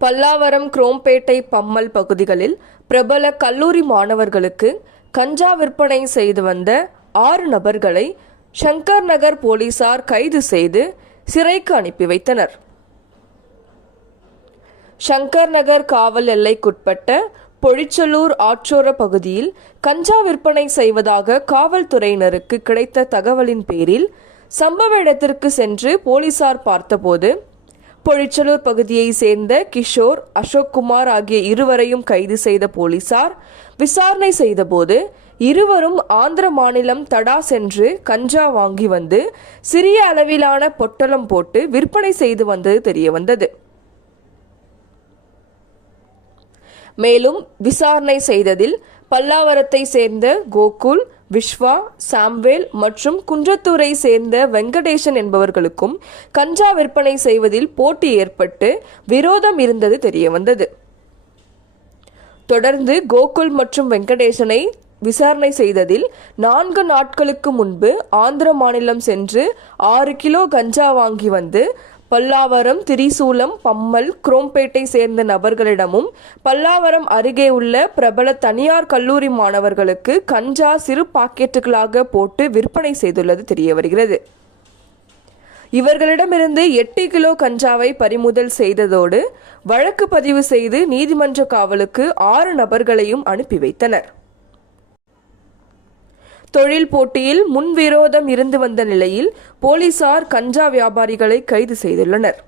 பல்லாவரம் குரோம்பேட்டை பம்மல் பகுதிகளில் பிரபல கல்லூரி மாணவர்களுக்கு கஞ்சா விற்பனை செய்து வந்த ஆறு நபர்களை சங்கர் நகர் போலீசார் கைது செய்து சிறைக்கு அனுப்பி வைத்தனர். சங்கர் நகர் காவல் எல்லைக்குட்பட்ட பொழிச்சலூர் ஆற்றோர பகுதியில் கஞ்சா விற்பனை செய்வதாக காவல்துறையினருக்கு கிடைத்த தகவலின் பேரில் சம்பவ இடத்திற்கு சென்று போலீசார் பார்த்தபோது பொழிச்சலூர் பகுதியை சேர்ந்த கிஷோர் அசோக்குமார் ஆகிய இருவரையும் கைது செய்த போலீசார் விசாரணை செய்தபோது இருவரும் ஆந்திர மாநிலம் தடா சென்று கஞ்சா வாங்கி வந்து சிறிய அளவிலான பொட்டலம் போட்டு விற்பனை செய்து வந்தது தெரியவந்தது. மேலும் விசாரணை செய்ததில் பல்லாவரத்தை சேர்ந்த கோகுல் விஸ்வா சாம்வேல் மற்றும் குன்றத்தூரை சேர்ந்த வெங்கடேசன் என்பவர்களுக்கும் கஞ்சா விற்பனை செய்வதில் போட்டி ஏற்பட்டு விரோதம் இருந்தது தெரியவந்தது. தொடர்ந்து கோகுல் மற்றும் வெங்கடேசனை விசாரணை செய்ததில் நான்கு நாட்களுக்கு முன்பு ஆந்திர மாநிலம் சென்று ஆறு கிலோ கஞ்சா வாங்கி வந்து பல்லாவரம் திரிசூலம் பம்மல் குரோம்பேட்டை சேர்ந்த நபர்களிடமும் பல்லாவரம் அருகே உள்ள பிரபல தனியார் கல்லூரி மாணவர்களுக்கு கஞ்சா சிறு பாக்கெட்டுகளாக போட்டு விற்பனை செய்துள்ளது தெரிய வருகிறது. இவர்களிடமிருந்து எட்டு கிலோ கஞ்சாவை பறிமுதல் செய்ததோடு வழக்கு பதிவு செய்து நீதிமன்ற காவலுக்கு ஆறு நபர்களையும் அனுப்பி வைத்தனர். தொழில் போட்டியில் முன்விரோதம் இருந்து வந்த நிலையில் போலீசார் கஞ்சா வியாபாரிகளை கைது செய்துள்ளனர்.